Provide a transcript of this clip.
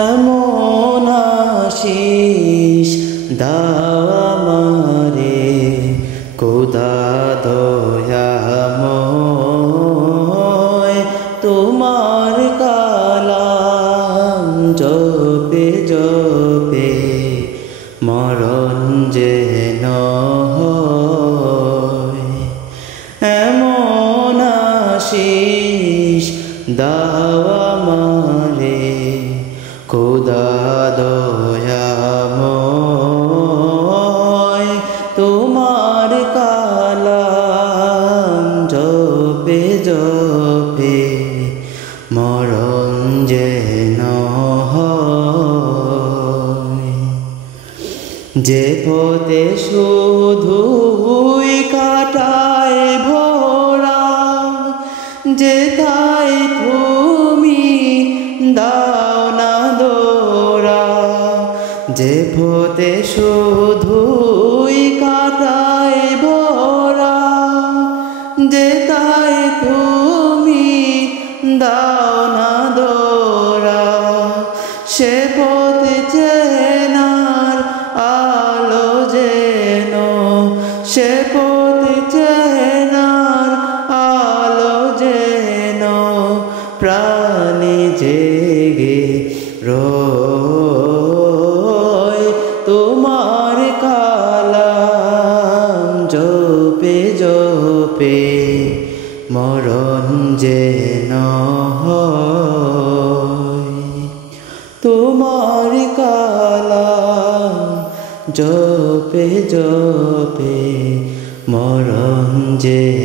এমন আশিস দাও আমারে খোদা দয়াময়, তোমার কালাম জপে জপে মরণ যেন হয়। এমন আশিস দাও আমারে খোদা দয়াময়, তোমার কালাম জপে জপে মরণ যেন হয়। যে পথে শুধুই কাটায় ভরা, যেথায় তুমি দাও না দোরা। যে পথে শুধুই কাটায় ভরা, যেথায় তুমি দাও না দোরা। সে পথে চেনার আলো যেন, সে পথে চেনার আলো যেন প্রাণে জেগে রয়। তোমার কালাম জপে জপে মরণ যেন হয়। তোমার কালাম জপে জপে মরণ যেন